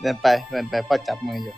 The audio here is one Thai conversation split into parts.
เดินไปเดินไปพ่อจับมืออยู่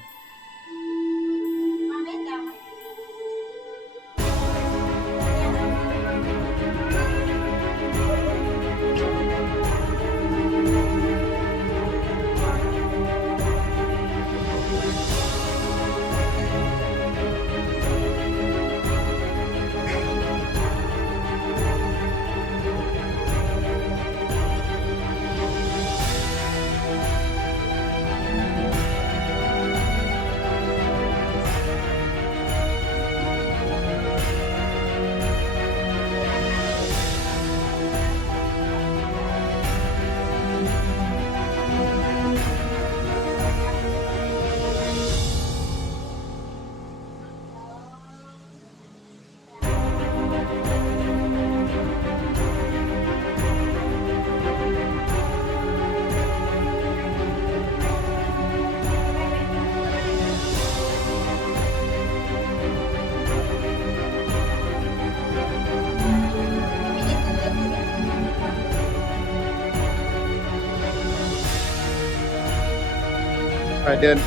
ไปเดิน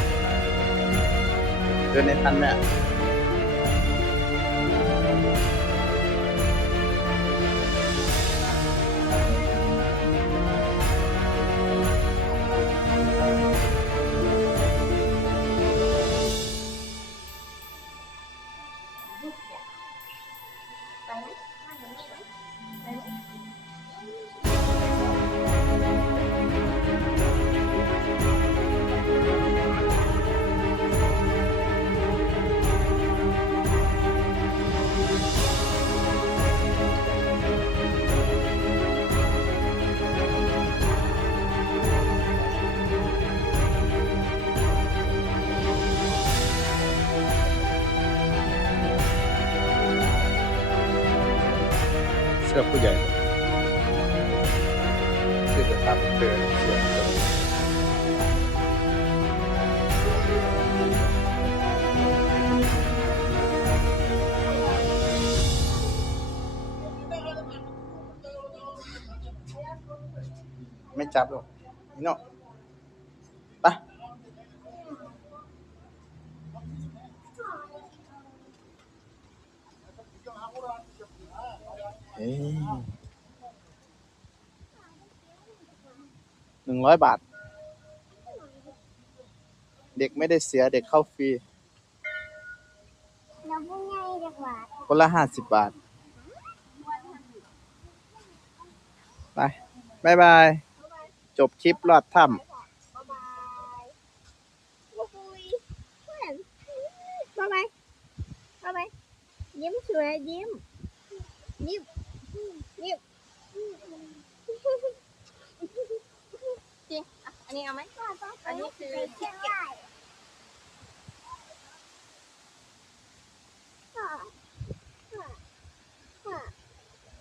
เดินในทันแม่เสื้อผู้ใหญ่เสื้อจะตัดเสื้อเสื้อไม่จับหรอกนี่เนาะไปเอ้ย หนึ่งร้อยบาท เด็กไม่ได้เสียเด็กเข้าฟรีคนละห้าสิบบาท ไปบายบาย จบคลิปลอดถ้บ๊ายบายบาย Thank you.